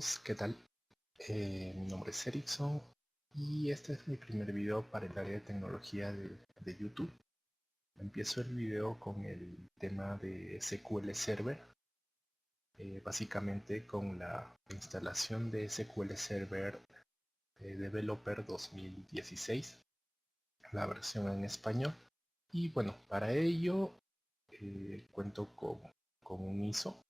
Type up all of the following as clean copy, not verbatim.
todos, ¿qué tal? Mi nombre es Erickson y este es mi primer video para el área de tecnología de YouTube. Empiezo el video con el tema de SQL Server, básicamente con la instalación de SQL Server Developer 2016, la versión en español. Y bueno, para ello cuento con un ISO.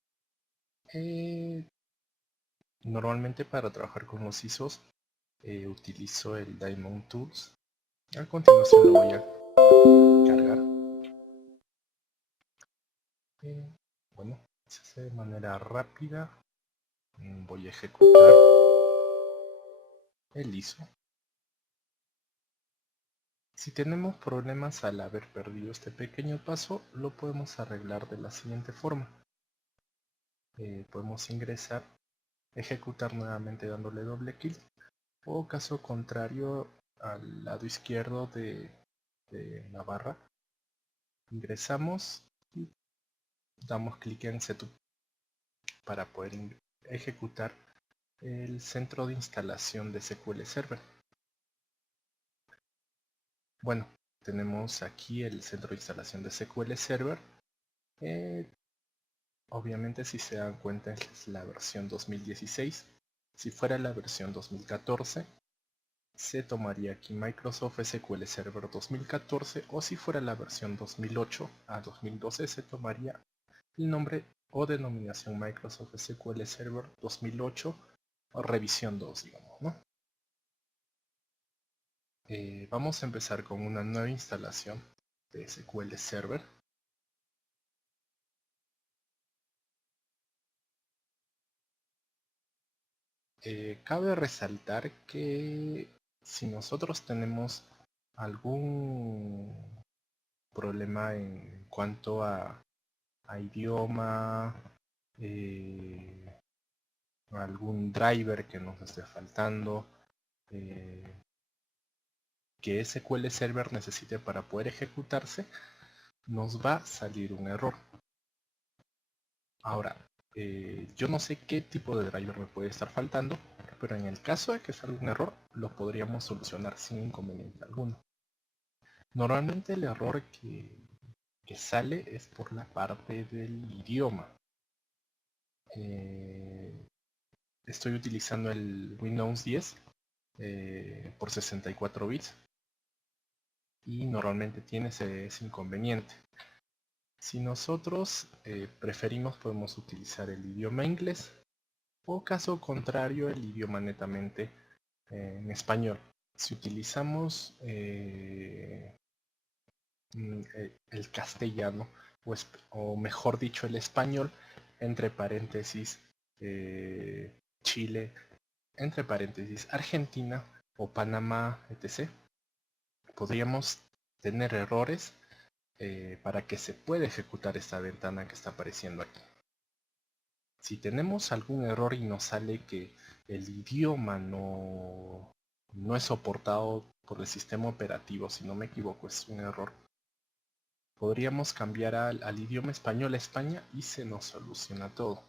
Normalmente para trabajar con los ISOs utilizo el Diamond Tools. A continuación lo voy a cargar. Bueno, se hace de manera rápida. Voy a ejecutar el ISO. Si tenemos problemas al haber perdido este pequeño paso, lo podemos arreglar de la siguiente forma. Podemos ingresar, ejecutar nuevamente dándole doble clic, o caso contrario al lado izquierdo de la barra, ingresamos y damos clic en Setup para poder ejecutar el centro de instalación de SQL Server. Bueno, tenemos aquí el centro de instalación de SQL Server. Obviamente, si se dan cuenta, es la versión 2016. Si fuera la versión 2014, se tomaría aquí Microsoft SQL Server 2014, o si fuera la versión 2008 a 2012, se tomaría el nombre o denominación Microsoft SQL Server 2008 o revisión 2, digamos, ¿no? Vamos a empezar con una nueva instalación de SQL Server. Cabe resaltar que si nosotros tenemos algún problema en cuanto a idioma, algún driver que nos esté faltando, que SQL Server necesite para poder ejecutarse, nos va a salir un error. Ahora, yo no sé qué tipo de driver me puede estar faltando, pero en el caso de que salga un error, lo podríamos solucionar sin inconveniente alguno. Normalmente el error que sale es por la parte del idioma. Estoy utilizando el Windows 10 por 64 bits y normalmente tiene ese inconveniente. Si nosotros preferimos, podemos utilizar el idioma inglés, o caso contrario el idioma netamente en español. Si utilizamos el castellano, o mejor dicho el español, entre paréntesis Chile, entre paréntesis Argentina o Panamá, etc., podríamos tener errores para que se pueda ejecutar esta ventana que está apareciendo aquí. Si tenemos algún error y nos sale que el idioma no es soportado por el sistema operativo, si no me equivoco es un error, podríamos cambiar al idioma español a España y se nos soluciona todo.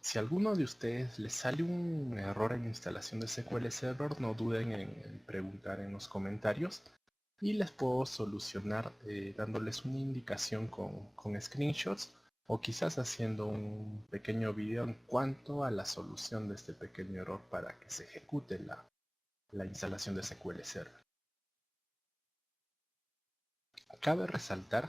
Si a alguno de ustedes les sale un error en la instalación de SQL Server, no duden en preguntar en los comentarios y les puedo solucionar dándoles una indicación con screenshots, o quizás haciendo un pequeño video en cuanto a la solución de este pequeño error para que se ejecute la instalación de SQL Server. Cabe resaltar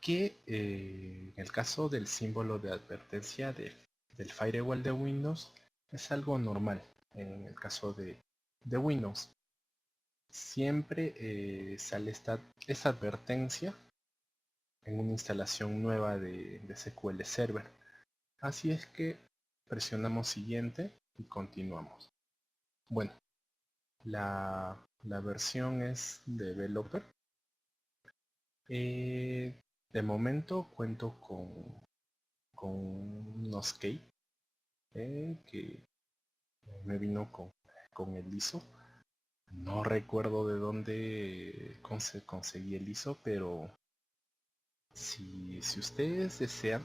que en el caso del símbolo de advertencia del firewall de Windows es algo normal. En el caso de Windows siempre sale esta advertencia en una instalación nueva de SQL Server. Así es que presionamos siguiente y continuamos. Bueno, la versión es Developer. De momento cuento con unos key que me vino con el ISO. No recuerdo de dónde conseguí el ISO, pero si ustedes desean,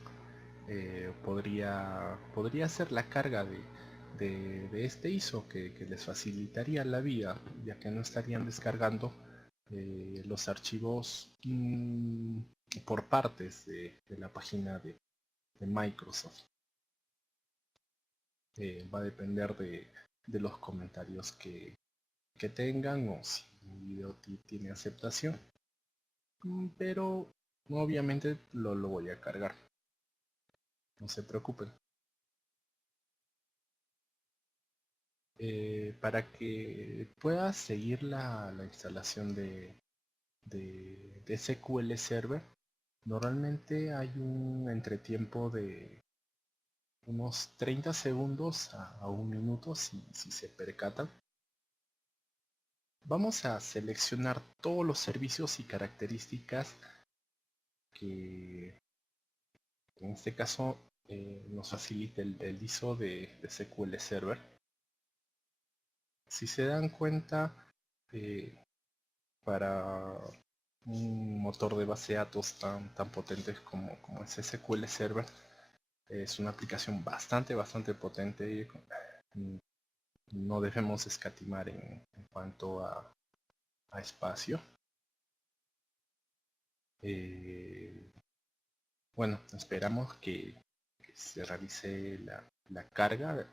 podría ser la carga de este ISO que les facilitaría la vida, ya que no estarían descargando los archivos por partes de la página de Microsoft. Va a depender de los comentarios que tengan o si el video tiene aceptación. Pero obviamente lo voy a cargar. No se preocupen. Para que pueda seguir la instalación de SQL Server, normalmente hay un entretiempo de unos 30 segundos a un minuto si se percatan. Vamos a seleccionar todos los servicios y características que en este caso nos facilita el ISO de SQL Server. Si se dan cuenta, para un motor de base de datos tan potente como es SQL Server, es una aplicación bastante potente. No debemos escatimar en cuanto a espacio. Bueno, esperamos que se realice la carga.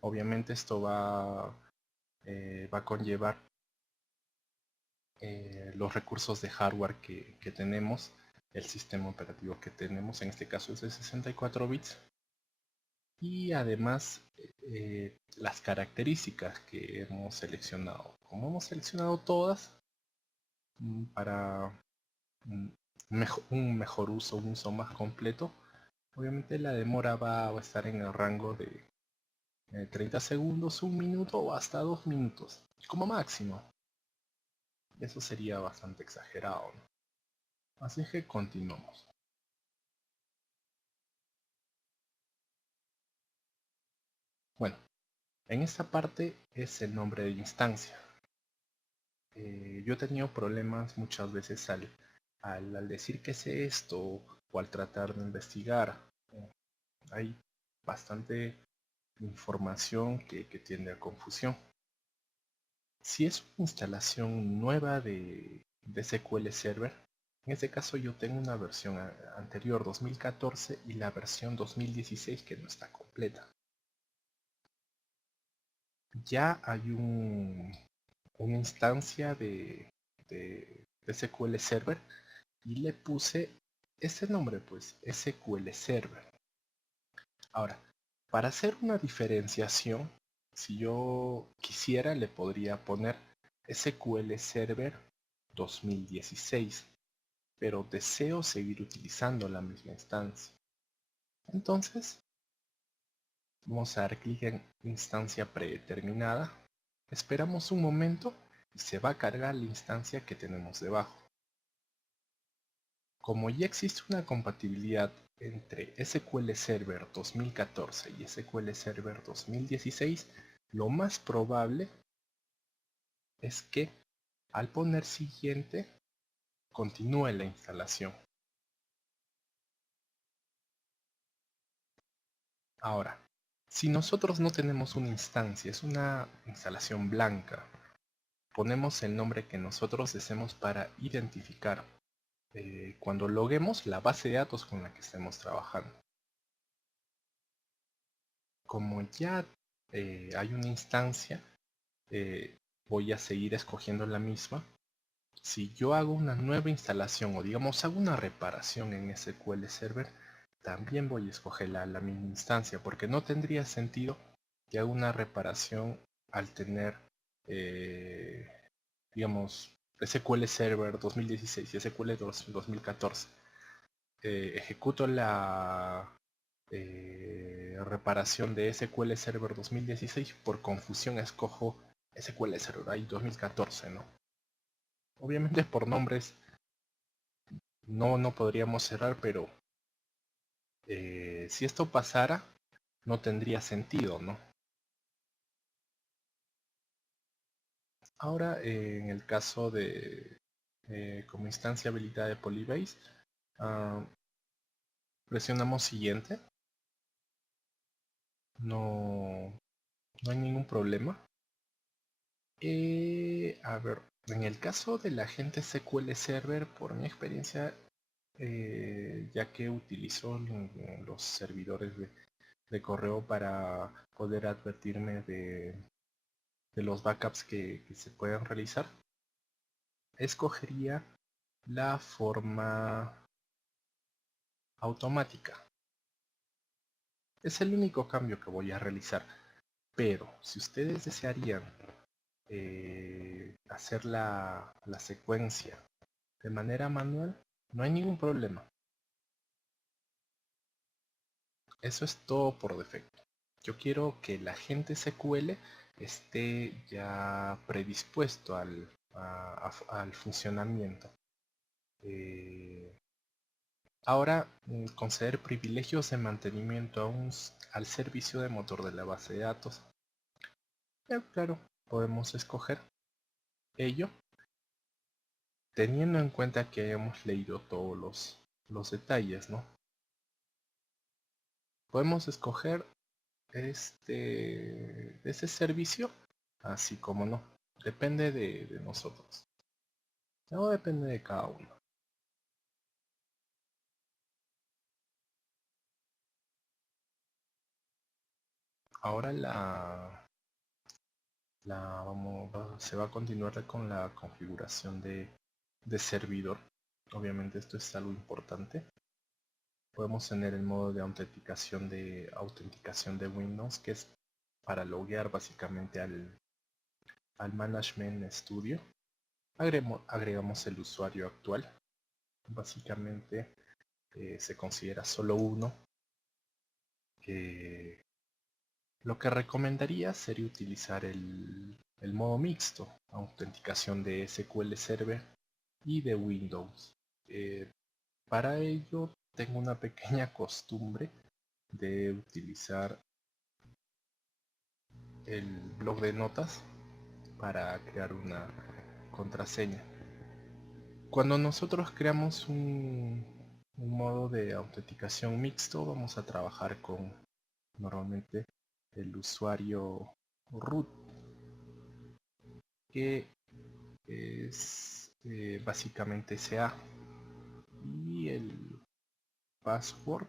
Obviamente esto va a conllevar los recursos de hardware que tenemos, el sistema operativo que tenemos, en este caso es de 64 bits, y además las características que hemos seleccionado. Como hemos seleccionado todas, para un mejor uso, un uso más completo, obviamente la demora va a estar en el rango de 30 segundos, 1 minuto o hasta 2 minutos, como máximo. Eso sería bastante exagerado, ¿no? Así que continuamos. Bueno, en esta parte es el nombre de instancia. Yo he tenido problemas muchas veces al decir que es esto o al tratar de investigar. Hay bastante información que tiende a confusión. Si es una instalación nueva de SQL Server, en este caso yo tengo una versión anterior 2014 y la versión 2016 que no está completa. Ya hay una instancia de SQL Server y le puse ese nombre, pues SQL Server. Ahora, para hacer una diferenciación, si yo quisiera le podría poner SQL Server 2016, pero deseo seguir utilizando la misma instancia. Entonces, vamos a dar clic en instancia predeterminada, esperamos un momento y se va a cargar la instancia que tenemos debajo. Como ya existe una compatibilidad entre SQL Server 2014 y SQL Server 2016, lo más probable es que al poner siguiente continúe la instalación. Ahora, si nosotros no tenemos una instancia, es una instalación blanca, ponemos el nombre que nosotros deseemos para identificar cuando loguemos la base de datos con la que estemos trabajando. Como ya hay una instancia, voy a seguir escogiendo la misma. Si yo hago una nueva instalación o digamos hago una reparación en SQL Server, también voy a escoger la misma instancia, porque no tendría sentido que haga una reparación al tener digamos SQL Server 2016 y SQL 2014. Ejecuto la reparación de SQL Server 2016, por confusión escojo SQL Server ahí 2014, ¿no? Obviamente por nombres no podríamos cerrar, pero si esto pasara no tendría sentido, ¿no? Ahora en el caso de como instancia habilitada de Polybase, Presionamos siguiente. No hay ningún problema. A ver, en el caso del agente SQL Server, por mi experiencia, ya que utilizo los servidores de correo para poder advertirme de los backups que se puedan realizar, escogería la forma automática. Es el único cambio que voy a realizar, pero si ustedes desearían hacer la secuencia de manera manual, no hay ningún problema. Eso es todo por defecto. Yo quiero que el agente SQL esté ya predispuesto al funcionamiento. Ahora, conceder privilegios de mantenimiento al servicio de motor de la base de datos. Claro, podemos escoger ello, teniendo en cuenta que hemos leído todos los detalles, ¿no? Podemos escoger ese servicio, así como no. Depende de nosotros. No depende de cada uno. Ahora se va a continuar con la configuración de servidor. Obviamente esto es algo importante. Podemos tener el modo de autenticación de Windows, que es para loguear básicamente al Management Studio. Agregamos el usuario actual. Básicamente se considera solo uno. Lo que recomendaría sería utilizar el modo mixto, autenticación de SQL Server y de Windows. Para ello tengo una pequeña costumbre de utilizar el blog de notas para crear una contraseña. Cuando nosotros creamos un modo de autenticación mixto, vamos a trabajar con normalmente el usuario root, que es básicamente SA, y el password,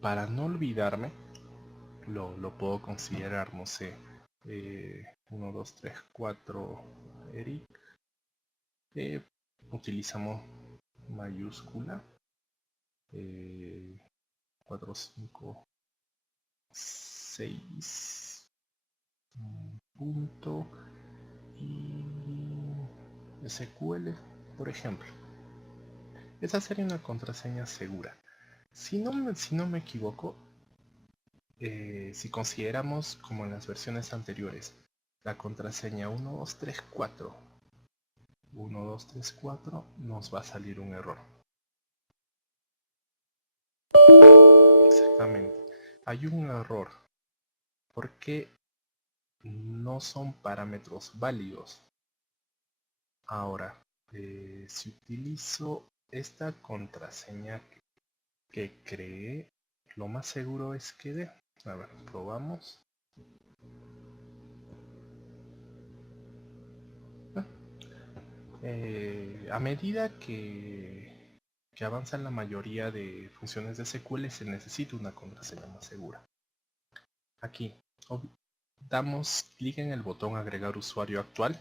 para no olvidarme, lo puedo considerar, no sé, 1, 2, 3, 4 Eric. Utilizamos mayúscula, 4, 5, 6, punto y SQL, por ejemplo. Esa sería una contraseña segura. Si no me equivoco, si consideramos como en las versiones anteriores la contraseña 1234 1234, nos va a salir un error. Exactamente, hay un error porque no son parámetros válidos. Ahora, si utilizo esta contraseña que creé, lo más seguro es que dé. A ver, probamos. A medida que avanzan la mayoría de funciones de SQL, se necesita una contraseña más segura. Aquí damos clic en el botón agregar usuario actual.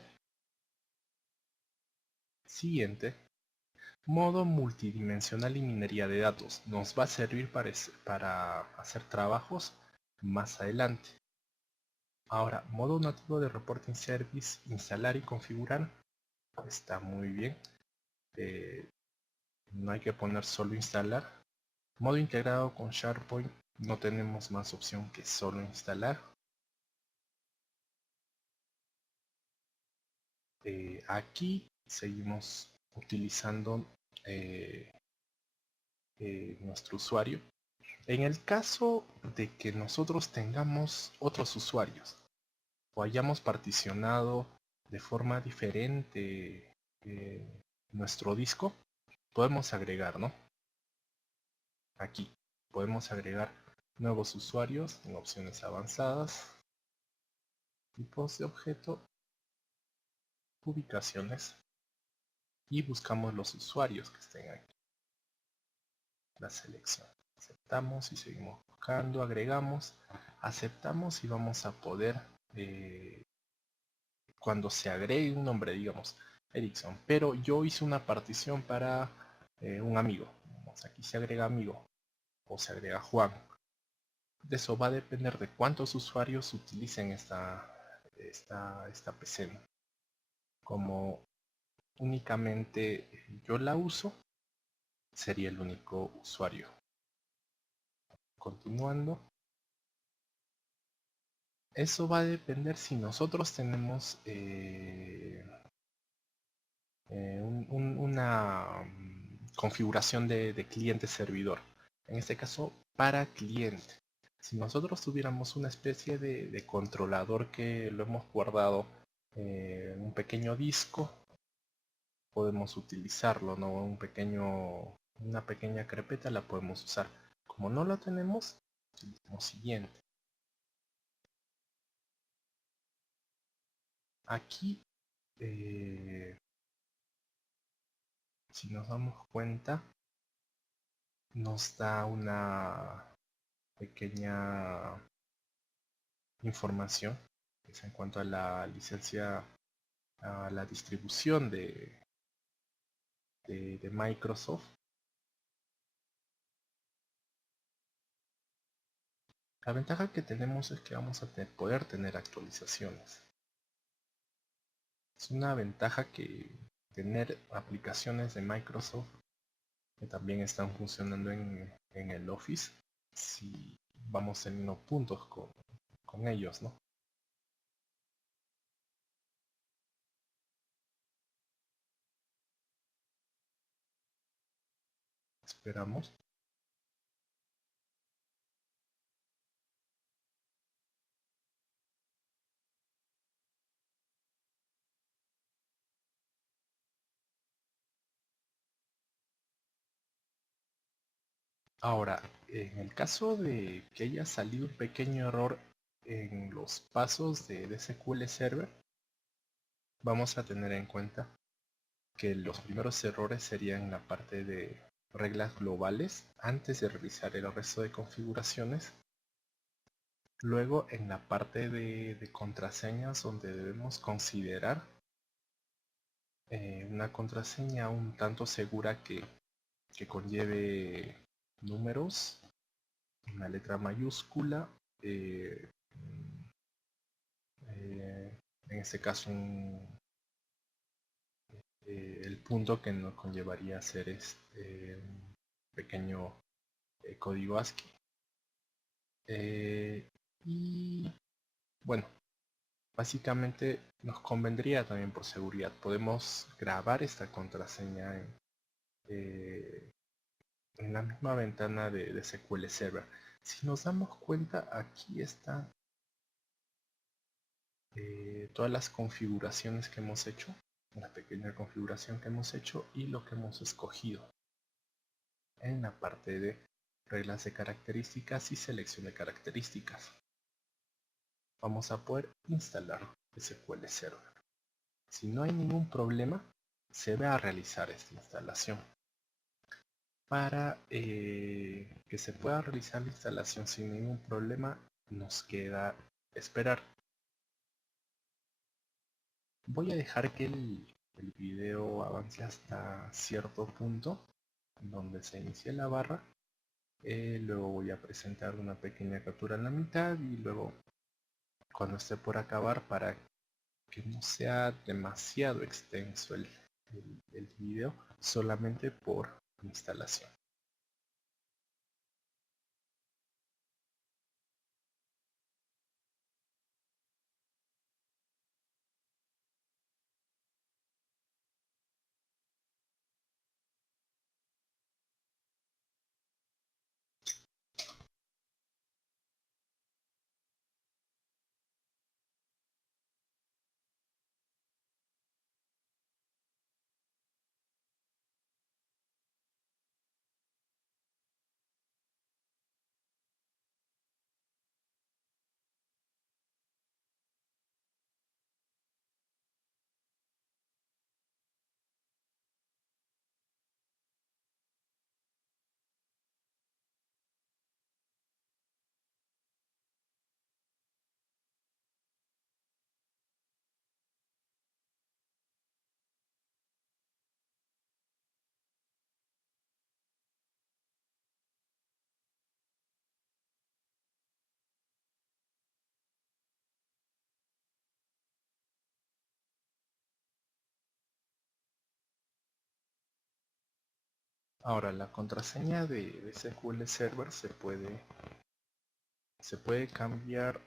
Siguiente. Modo multidimensional y minería de datos. Nos va a servir para hacer trabajos más adelante. Ahora, modo nativo de Reporting Service, instalar y configurar. Está muy bien. No hay que poner solo instalar. Modo integrado con SharePoint. No tenemos más opción que solo instalar. Aquí seguimos utilizando nuestro usuario. En el caso de que nosotros tengamos otros usuarios o hayamos particionado de forma diferente nuestro disco, podemos agregar, ¿no? Aquí podemos agregar nuevos usuarios en opciones avanzadas, tipos de objeto, ubicaciones y buscamos los usuarios que estén aquí. La selección. Aceptamos y seguimos buscando, agregamos, aceptamos y vamos a poder, cuando se agregue un nombre, digamos, Ericsson, pero yo hice una partición para un amigo. Aquí se agrega amigo o se agrega Juan. De eso va a depender de cuántos usuarios utilicen esta PC. Como únicamente yo la uso, sería el único usuario. Continuando. Eso va a depender si nosotros tenemos una configuración de cliente-servidor. En este caso, para cliente. Si nosotros tuviéramos una especie de controlador que lo hemos guardado en un pequeño disco, podemos utilizarlo, ¿no? Una pequeña carpeta la podemos usar. Como no la tenemos, utilizamos siguiente. Aquí, si nos damos cuenta, nos da una pequeña información es en cuanto a la licencia, a la distribución de Microsoft. La ventaja que tenemos es que vamos a poder tener actualizaciones. Es una ventaja que tener aplicaciones de Microsoft que también están funcionando en el Office, si vamos teniendo puntos con ellos, ¿no? Esperamos. Ahora, en el caso de que haya salido un pequeño error en los pasos de SQL Server, vamos a tener en cuenta que los primeros errores serían en la parte de reglas globales antes de realizar el resto de configuraciones. Luego en la parte de contraseñas, donde debemos considerar una contraseña un tanto segura que conlleve números, una letra mayúscula, en este caso el punto que nos conllevaría a hacer un pequeño código ASCII. Y bueno, básicamente nos convendría también por seguridad. Podemos grabar esta contraseña en la misma ventana de SQL Server. Si nos damos cuenta, aquí están todas las configuraciones que hemos hecho, la pequeña configuración que hemos hecho y lo que hemos escogido en la parte de reglas de características y selección de características. Vamos a poder instalar SQL Server. Si no hay ningún problema, se va a realizar esta instalación. Para que se pueda realizar la instalación sin ningún problema, nos queda esperar. Voy a dejar que el video avance hasta cierto punto, donde se inicie la barra. Luego voy a presentar una pequeña captura en la mitad y luego cuando esté por acabar, para que no sea demasiado extenso el video, solamente por instalación. Ahora, la contraseña de SQL Server se puede cambiar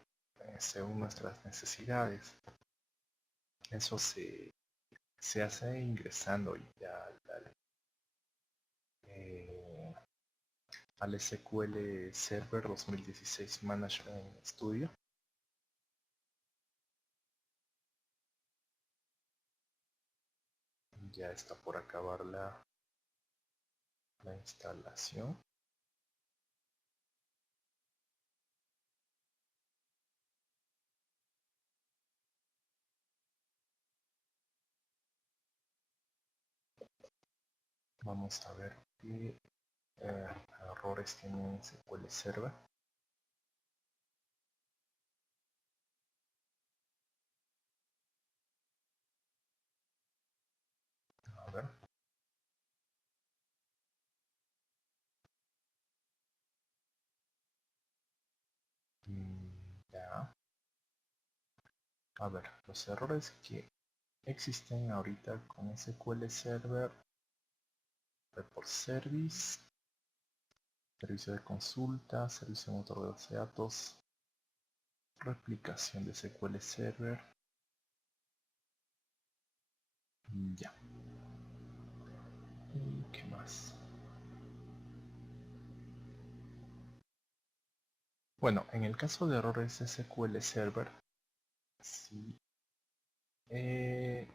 según nuestras necesidades. Eso se hace ingresando ya eh, al SQL Server 2016 Management Studio. Ya está por acabar la instalación. Vamos a ver qué errores tiene SQL Server. A ver. Ya. A ver, los errores que existen ahorita con SQL Server: Report Service, servicio de consulta, servicio de motor de base de datos, replicación de SQL Server. Ya. ¿Y qué más? Bueno, en el caso de errores SQL Server, eh,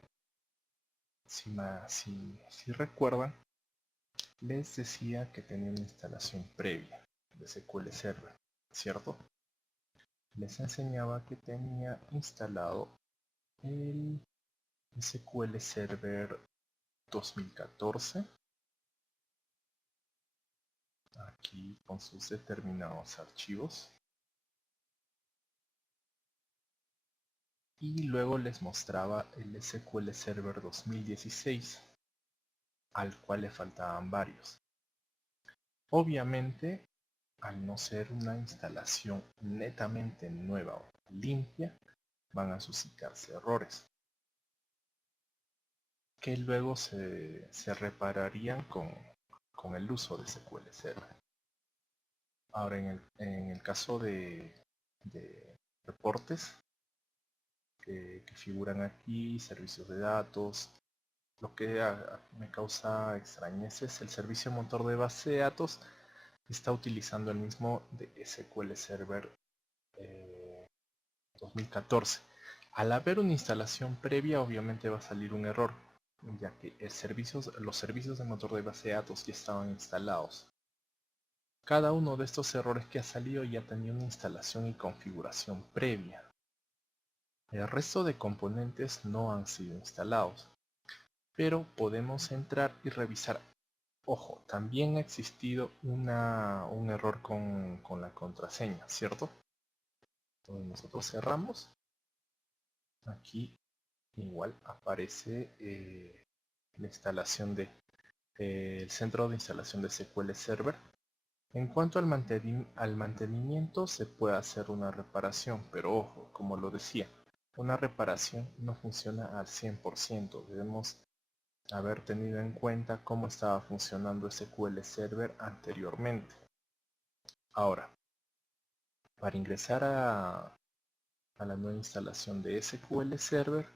si recuerdan, les decía que tenía una instalación previa de SQL Server, ¿cierto? Les enseñaba que tenía instalado el SQL Server 2014, aquí con sus determinados archivos, y luego les mostraba el SQL Server 2016, al cual le faltaban varios. Obviamente, al no ser una instalación netamente nueva o limpia, van a suscitarse errores que luego se repararían con el uso de SQL Server. Ahora, en el caso de reportes que figuran aquí, servicios de datos, lo que me causa extrañeza es el servicio motor de base de datos que está utilizando el mismo de SQL Server 2014. Al haber una instalación previa, obviamente va a salir un error, ya que los servicios de motor de base de datos ya estaban instalados. Cada uno de estos errores que ha salido ya tenía una instalación y configuración previa. El resto de componentes no han sido instalados, pero podemos entrar y revisar. Ojo, también ha existido un error con la contraseña, ¿cierto? Entonces nosotros cerramos. Aquí igual aparece la instalación el centro de instalación de SQL Server. En cuanto al mantenimiento, se puede hacer una reparación, pero ojo, como lo decía, una reparación no funciona al 100%. Debemos haber tenido en cuenta cómo estaba funcionando SQL Server anteriormente. Ahora, para ingresar a la nueva instalación de SQL Server,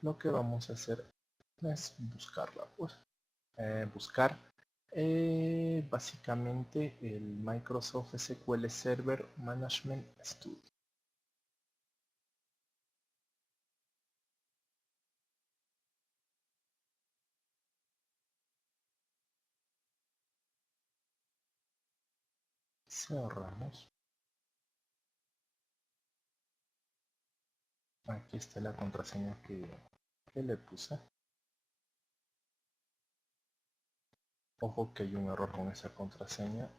lo que vamos a hacer es buscarla, pues. Buscar básicamente el Microsoft SQL Server Management Studio. Cerramos. Aquí está la contraseña que le puse. Ojo que hay un error con esa contraseña.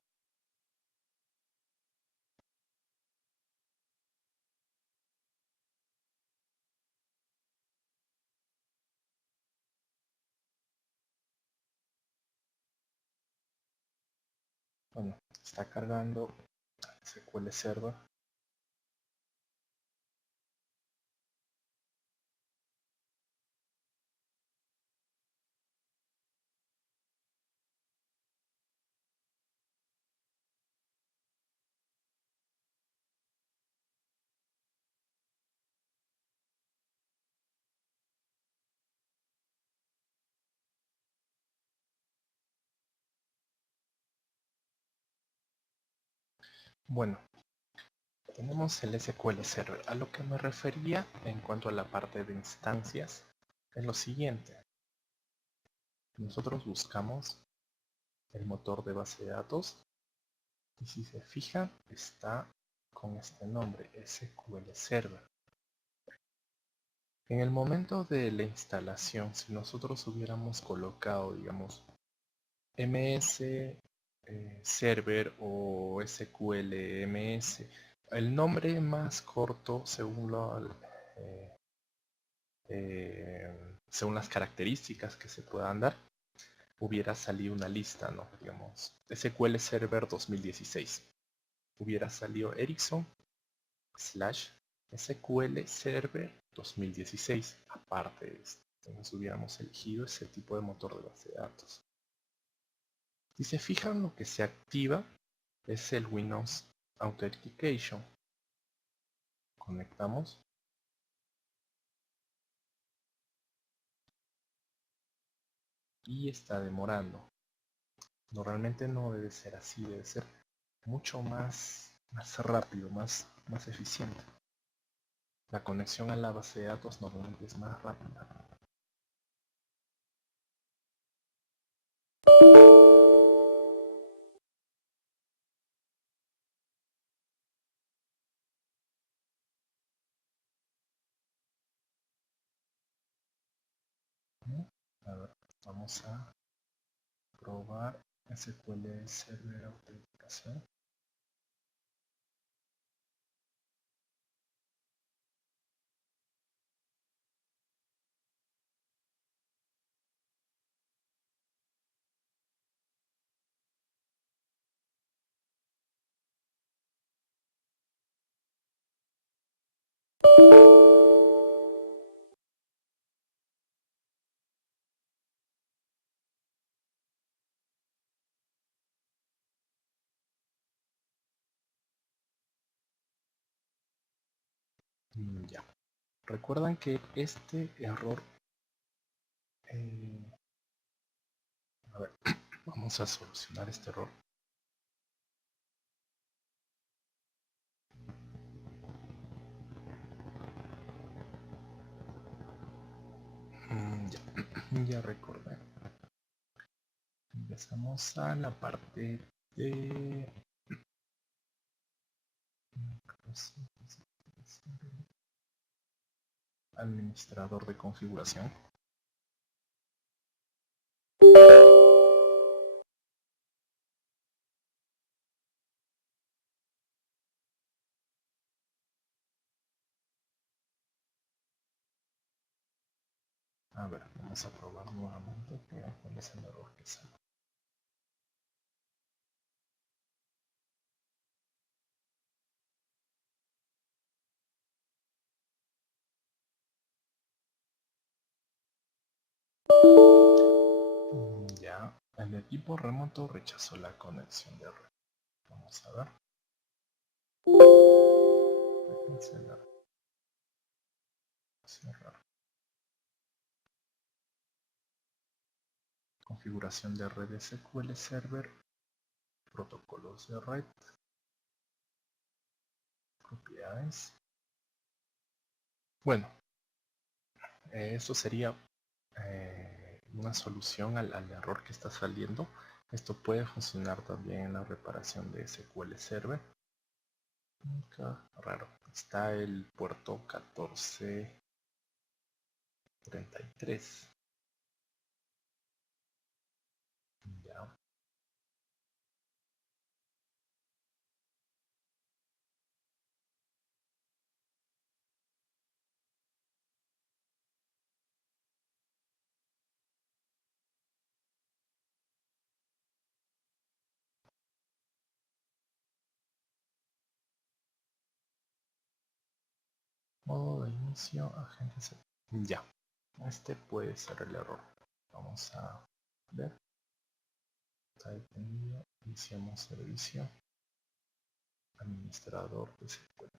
Bueno, está cargando SQL Server. Bueno, tenemos el SQL Server. A lo que me refería en cuanto a la parte de instancias es lo siguiente. Nosotros buscamos el motor de base de datos y si se fijan está con este nombre, SQL Server. En el momento de la instalación, si nosotros hubiéramos colocado, digamos, MS Server o SQL MS, el nombre más corto eh, según las características que se puedan dar, hubiera salido una lista, ¿no? Digamos, SQL Server 2016. Hubiera salido Ericsson / SQL Server 2016. Aparte de esto, entonces hubiéramos elegido ese tipo de motor de base de datos. Si se fijan, lo que se activa es el Windows Authentication. Conectamos. Y está demorando. Normalmente no debe ser así, debe ser mucho más rápido, más eficiente. La conexión a la base de datos normalmente es más rápida. A ver, vamos a probar SQL Server Autenticación. Ya. Recuerdan que este error... a ver, vamos a solucionar este error. Ya, ya recordé. Empezamos a la parte de... administrador de configuración. A ver, vamos a probar nuevamente cuál es el error que sale. Ya, el equipo remoto rechazó la conexión de red. Vamos a ver. Cancelar. Cerrar. Configuración de red SQL Server. Protocolos de red. Propiedades. Bueno, esto sería una solución al error que está saliendo. Esto puede funcionar también en la reparación de SQL Server. Raro. Está el puerto 1433. Ya. Modo de inicio, agente set. Ya. Este puede ser el error. Vamos a ver. Está detenido. Iniciamos servicio. Administrador de SQL.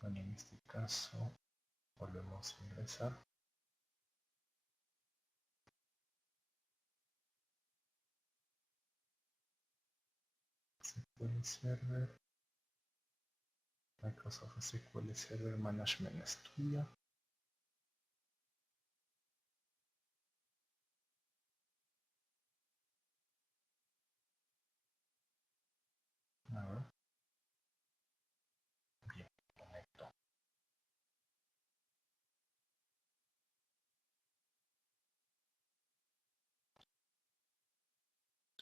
Bueno, en este caso volvemos a ingresar. SQL Server, Microsoft SQL Server Management Studio. A ver. Bien, conecto.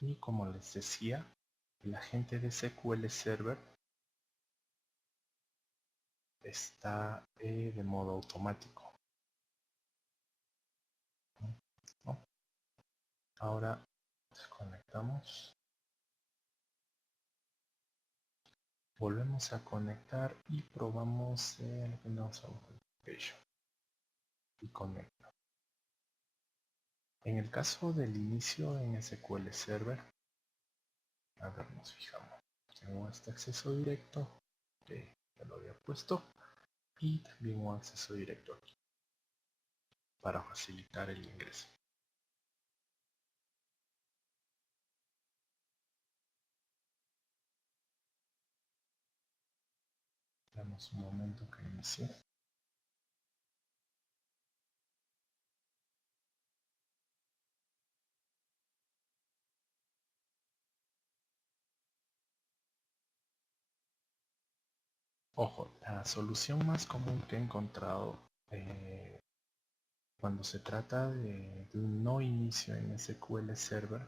Y como les decía, el agente de SQL Server está de modo automático, ¿no? Ahora desconectamos, volvemos a conectar y probamos el Windows Authentication y conecto. En el caso del inicio en SQL Server, a ver, nos fijamos, tengo este acceso directo que ya lo había puesto y también un acceso directo aquí para facilitar el ingreso. Damos un momento que inicie. Ojo, la solución más común que he encontrado cuando se trata de un no inicio en SQL Server,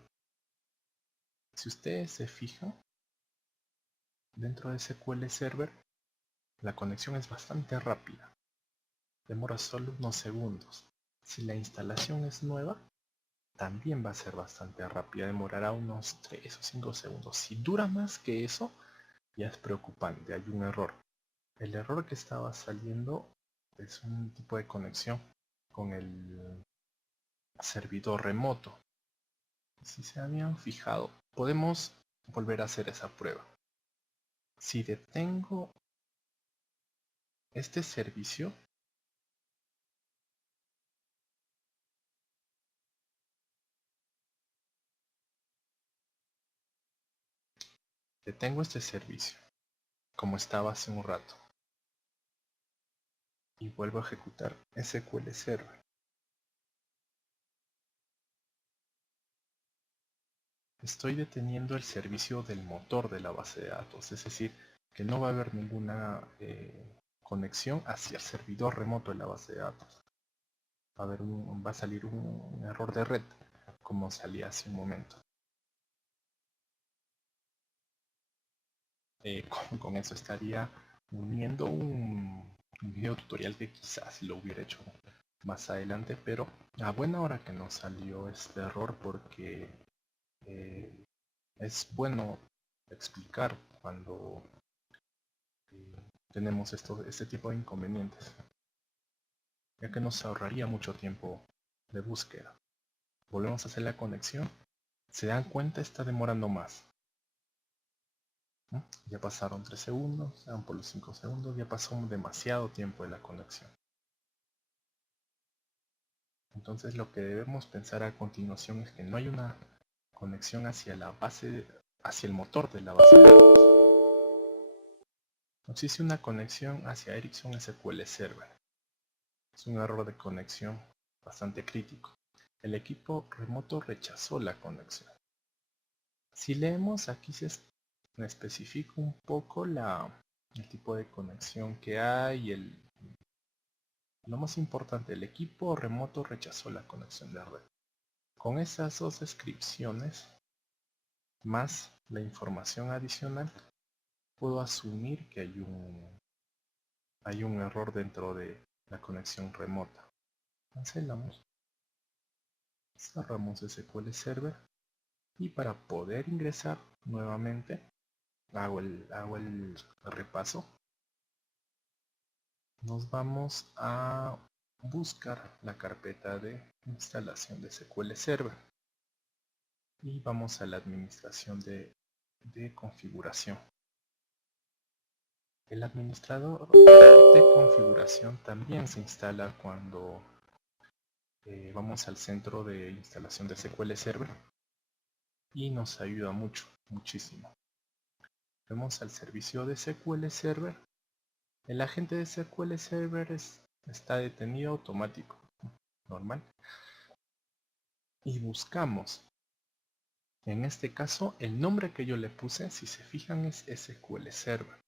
si ustedes se fijan, dentro de SQL Server la conexión es bastante rápida, demora solo unos segundos. Si la instalación es nueva, también va a ser bastante rápida, demorará unos 3 o 5 segundos. Si dura más que eso, ya es preocupante, hay un error. El error que estaba saliendo es un tipo de conexión con el servidor remoto. Si se habían fijado, podemos volver a hacer esa prueba. Si detengo este servicio, como estaba hace un rato, y vuelvo a ejecutar SQL Server. Estoy deteniendo el servicio del motor de la base de datos, es decir, que no va a haber ninguna conexión hacia el servidor remoto de la base de datos. Va a salir un error de red, como salía hace un momento. Con eso estaría uniendo un video tutorial que quizás lo hubiera hecho más adelante, pero a buena hora que nos salió este error, porque es bueno explicar cuando tenemos este tipo de inconvenientes, ya que nos ahorraría mucho tiempo de búsqueda. Volvemos a hacer la conexión, se dan cuenta, está demorando más. Ya pasaron 3 segundos, se dan por los 5 segundos, ya pasó demasiado tiempo de la conexión. Entonces lo que debemos pensar a continuación es que no hay una conexión hacia la base, hacia el motor de la base de datos. No existe una conexión hacia Ericsson SQL Server. Es un error de conexión bastante crítico. El equipo remoto rechazó la conexión. Si leemos aquí se especifica un poco el tipo de conexión que hay, lo más importante, el equipo remoto rechazó la conexión de red. Con esas dos descripciones, más la información adicional, puedo asumir que hay un error dentro de la conexión remota. Cancelamos, cerramos SQL Server y para poder ingresar nuevamente hago el repaso. Nos vamos a buscar la carpeta de instalación de SQL Server y vamos a la administración de configuración. El administrador de configuración también se instala cuando vamos al centro de instalación de SQL Server y nos ayuda muchísimo. Vemos al servicio de SQL Server. El agente de SQL Server está detenido automático, normal. Y buscamos, en este caso, el nombre que yo le puse, si se fijan, es SQL Server.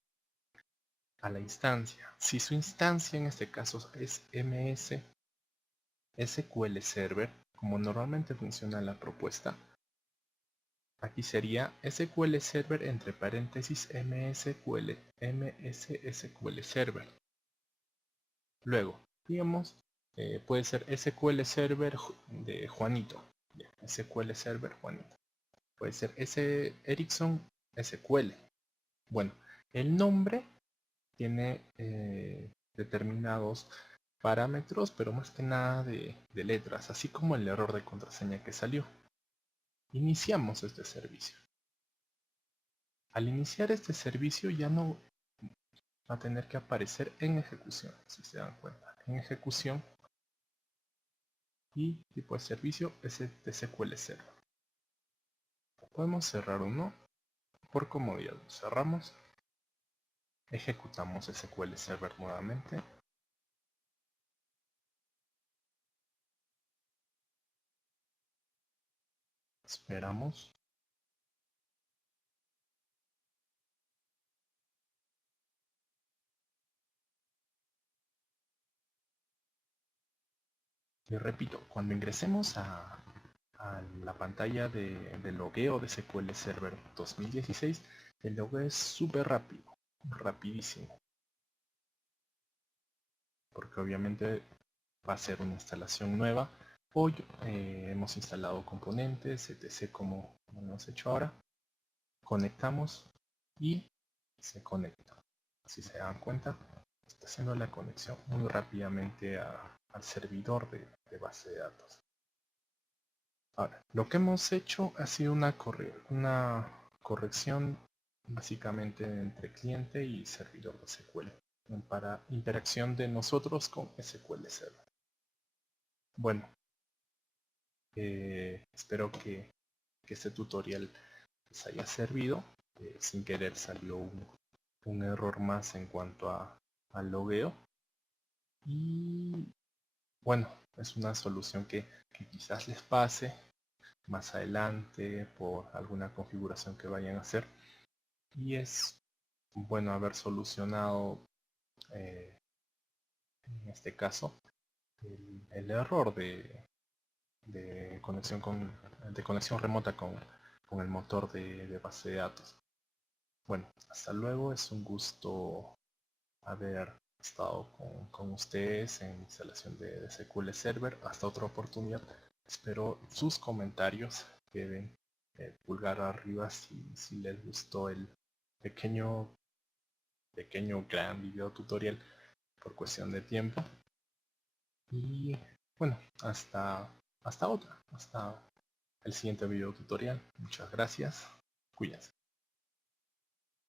A la instancia. Si su instancia en este caso es MS SQL Server, como normalmente funciona la propuesta, aquí sería SQL Server entre paréntesis MS SQL Server. Luego, digamos, puede ser SQL Server de Juanito. SQL Server Juanito. Puede ser Ericsson SQL. Bueno, el nombre tiene determinados parámetros, pero más que nada de letras, así como el error de contraseña que salió. Iniciamos este servicio. Al iniciar este servicio ya no va a tener que aparecer en ejecución, si se dan cuenta. En ejecución y tipo de servicio es de SQL Server. Podemos cerrar uno por comodidad. Cerramos. Ejecutamos SQL Server nuevamente. Esperamos. Y repito, cuando ingresemos a la pantalla de logueo de SQL Server 2016, el logueo es súper rápido, rapidísimo. Porque obviamente va a ser una instalación nueva. Hoy hemos instalado componentes, etc. como hemos hecho ahora. Conectamos y se conecta. Si se dan cuenta, está haciendo la conexión muy rápidamente al servidor de base de datos. Ahora, lo que hemos hecho ha sido una corrección básicamente entre cliente y servidor de SQL para interacción de nosotros con SQL Server. Bueno, espero que este tutorial les haya servido. Sin querer salió un error más en cuanto al logueo. Y bueno, es una solución que quizás les pase más adelante por alguna configuración que vayan a hacer. Y es bueno haber solucionado en este caso el error de conexión remota con el motor de base de datos. Bueno, hasta luego, es un gusto haber estado con ustedes en instalación de SQL Server. Hasta otra oportunidad. Espero sus comentarios, que den pulgar arriba si les gustó el pequeño gran video tutorial por cuestión de tiempo. Y bueno, hasta el siguiente video tutorial. Muchas gracias. Cuídense.